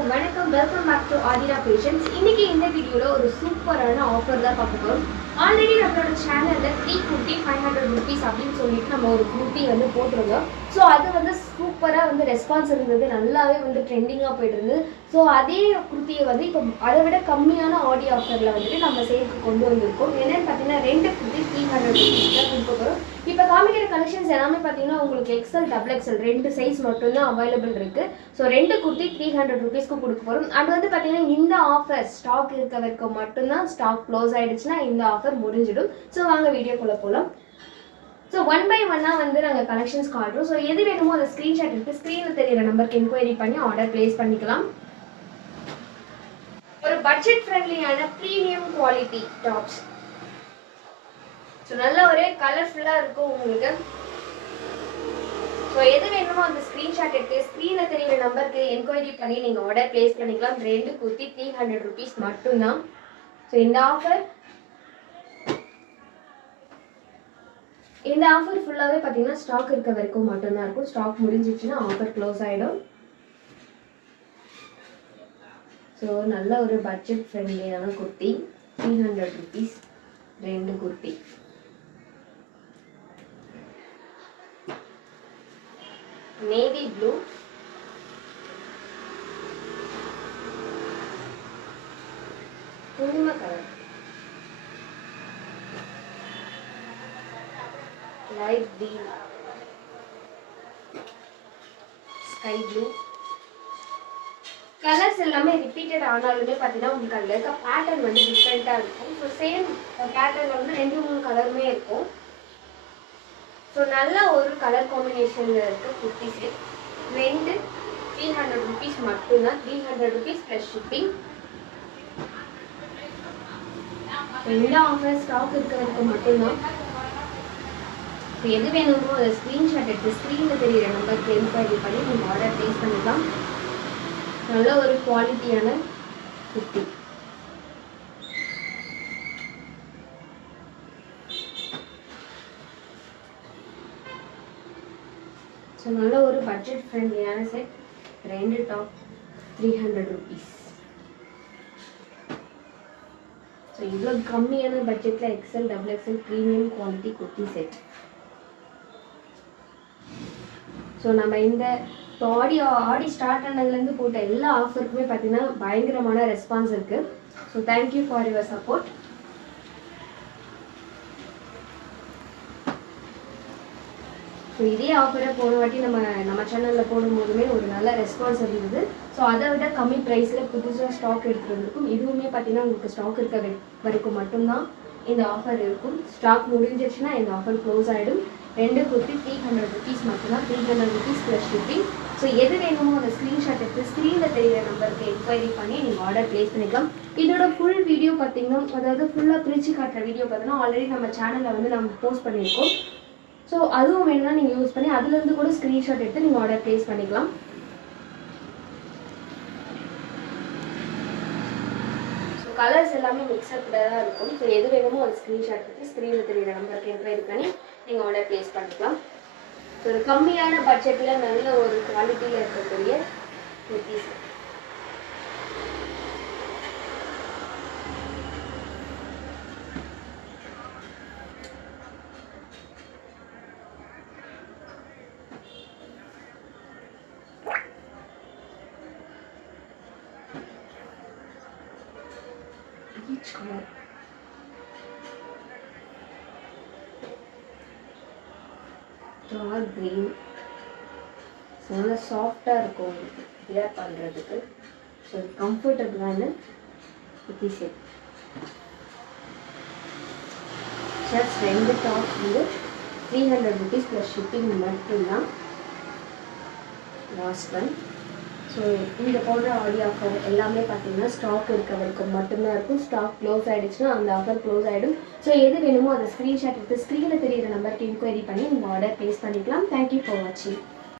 எல்லாருக்கும் வணக்கம். Welcome back to Aathira fashions. இன்னைக்கு இந்த வீடியோல ஒரு சூப்பரான ஆஃபர் தான் பார்க்க போறோம். ஆல்ரெடி நம்மளோட சேனல்ல 3 குர்த்தி 500 rupees அப்படின்னு சொல்லிட்டு நம்ம ஒரு குர்த்தி வந்து போட்டிருந்தோம். ஸோ அது வந்து சூப்பராக வந்து ரெஸ்பான்ஸ் இருந்தது, நல்லாவே வந்து ட்ரெண்டிங்காக போயிட்டு இருந்தது. ஸோ அதே குர்த்தியை வந்து இப்போ அதை விட கம்மியான ஆடியோ ஆஃபரில் வந்துட்டு நம்ம சேல்க்கு கொண்டு வந்திருக்கோம். என்னென்னு பார்த்தீங்கன்னா 2 குர்த்தி 300 rupees தான் கொடுக்க போகிறோம். இப்போ காமிக்கிற கலெக்ஷன்ஸ் எல்லாமே பார்த்தீங்கன்னா உங்களுக்கு XL, XXL 2 சைஸ் மட்டும்தான் அவைலபிள் இருக்குது. ஸோ 2 குர்த்தி 300 rupeesக்கு கொடுக்க போகிறோம். அது வந்து பார்த்தீங்கன்னா இந்த ஆஃபர் ஸ்டாக் இருக்க வரைக்கும் மட்டும்தான். ஸ்டாக் க்ளோஸ் ஆகிடுச்சுன்னா இந்த ஆஃபர் முடிஞ்சிடும். ஸோ வாங்க வீடியோக்குள்ளே போகலாம். ஸோ 1 by 1 வந்து நாங்கள் கலெக்ஷன்ஸ் காட்டுறோம். ஸோ எது வேணுமோ அதை ஸ்க்ரீன்ஷாட் எடுத்து ஸ்க்ரீனில் தெரியிற நம்பருக்கு என்கொயரி பண்ணி ஆர்டர் பிளேஸ் பண்ணிக்கலாம். ஒரு பட்ஜெட் ஃப்ரெண்ட்லியான ப்ரீமியம் குவாலிட்டி டாப்ஸ். ஸோ நல்ல ஒரு கலர்ஃபுல்லாக இருக்கும் உங்களுக்கு. ஸோ எது வேணுமோ அந்த ஸ்க்ரீன்ஷாட் எடுத்து ஸ்க்ரீனில் தெரியிற நம்பருக்கு என்கொயரி பண்ணி நீங்கள் ஆர்டர் பிளேஸ் பண்ணிக்கலாம். 2 குர்த்தி 300 rupees மட்டும்தான். ஸோ இந்த ஆஃபர் ஃபுல்லாகவே பார்த்தீங்கன்னா ஸ்டாக் இருக்க வரைக்கும் மட்டும்தான் இருக்கும். ஸ்டாக் முடிஞ்சிச்சுன்னா ஆஃபர் க்ளோஸ் ஆகிடும். ஸோ நல்ல ஒரு பட்ஜெட் ஃப்ரெண்ட்லியான kurti 300 rupees 2 kurti. Navy blue, குங்கும colour, light green, sky blue. Colours எல்லாமே ரிப்பீட்டட் ஆனாலுமே பார்த்தீங்கன்னா உங்களுக்கு அதில் இருக்க பேட்டர்ன் வந்து டிஃப்ரெண்ட்டாக இருக்கும். ஸோ சேம் பேட்டர்ன் வந்து 2-3 கலருமே இருக்கும். ஸோ நல்ல ஒரு கலர் காம்பினேஷனில் இருக்க குர்த்தி செட் 2 300 rupees மட்டும்தான். 300 rupees ப்ளஸ் ஷிப்பிங். இந்த ஆஃபர் ஸ்டாக் இருக்க வரைக்கும் மட்டும்தான். இப்போ எது வேணுமோ அதை ஸ்க்ரீன்ஷாட் எடுத்து ஸ்க்ரீனில் தெரியிற நம்பருக்கு என்கொயரி பண்ணி நீங்கள் ஆர்டர் ப்ளேஸ் பண்ணிக்கலாம். நல்ல ஒரு குவாலிட்டியான குர்த்தி. ஸோ நல்ல ஒரு பட்ஜெட் ஃப்ரெண்ட்லியான செட் 2 டாப் 300 rupees. ஸோ இவ்வளோ கம்மியான பட்ஜெட்டில் XL, XXL premium quality kurti set. So நம்ம இந்த ஆடி ஸ்டார்ட் ஆனதுலேருந்து போட்ட எல்லா ஆஃபருக்குமே பார்த்தீங்கன்னா பயங்கரமான ரெஸ்பான்ஸ் இருக்குது. So thank you for your support. So இதே ஆஃபரை போன வாட்டி நம்ம சேனலில் போடும்போதுமே ஒரு நல்ல ரெஸ்பான்ஸ் இருந்தது. ஸோ அதை விட கம்மி ப்ரைஸில் புதுசாக ஸ்டாக் எடுத்துகிட்டு வந்திருக்கும். இதுவுமே பார்த்தீங்கன்னா உங்களுக்கு ஸ்டாக் இருக்க வரைக்கும் மட்டும்தான் இந்த ஆஃபர் இருக்கும். ஸ்டாக் முடிஞ்சிருச்சுன்னா இந்த ஆஃபர் க்ளோஸ் ஆகிடும். 2 குர்த்தி 300 rupees மட்டும்தான். 300 rupees ப்ளஸ் ஷிப்பிங். ஸோ எது வேணுமோ அந்த ஸ்க்ரீன்ஷாட் எடுத்து ஸ்க்ரீனில் தெரியிற நம்பருக்கு என்கொயரி பண்ணி நீங்கள் ஆர்டர் ப்ளேஸ் பண்ணிக்கலாம். இதோட ஃபுல் வீடியோ பார்த்தீங்கன்னா, அதாவது ஃபுல்லாக பிரித்து காட்டுற வீடியோ பார்த்தீங்கன்னா ஆல்ரெடி நம்ம சேனலில் வந்து நம்ம போஸ்ட் பண்ணியிருக்கோம். ஸோ அதுவும் வேணும்னா நீங்கள் யூஸ் பண்ணி அதுலேருந்து கூட ஸ்க்ரீன்ஷாட் எடுத்து நீங்கள் ஆர்டர் ப்ளேஸ் பண்ணிக்கலாம். ஸோ கலர்ஸ் எல்லாமே மிக்சப்பில் தான் இருக்கும். ஸோ எது வேணுமோ அது ஸ்க்ரீன்ஷாட் எடுத்து ஸ்க்ரீனில் தெரியிற நம்பருக்கு என்கொயரி பண்ணி நீங்கள் ஆர்டர் ப்ளேஸ் பண்ணிக்கலாம். ஸோ ஒரு கம்மியான பட்ஜெட்டில் நல்ல ஒரு குவாலிட்டியில் இருக்கக்கூடிய kurtis. Each color. Dark green. So நல்லா சாஃப்டாக இருக்கும் உங்களுக்கு வியர் பண்ணுறதுக்கு. ஸோ கம்ஃபர்டபுளான குர்த்தி செட். ஷர்ட்ஸ் 2 டாப்ஸ் வந்து 300 rupees ப்ளஸ் ஷிப்பிங் மட்டும்தான். Last one. ஸோ இந்த போன்ற ஆடியோ ஆஃபர் எல்லாமே பார்த்தீங்கன்னா ஸ்டாக் இருக்க வரைக்கும் மட்டும்தான் இருக்கும். ஸ்டாக் க்ளோஸ் ஆகிடுச்சுன்னா அந்த ஆஃபர் க்ளோஸ் ஆகிடும். ஸோ எது வேணுமோ அதை ஸ்க்ரீன்ஷாட் எடுத்து ஸ்க்ரீனில் தெரியிற நம்பருக்கு என்கொயரி பண்ணி நீங்கள் ஆர்டர் ப்ளேஸ் பண்ணிக்கலாம். தேங்க்யூ ஃபார் வாட்சிங்.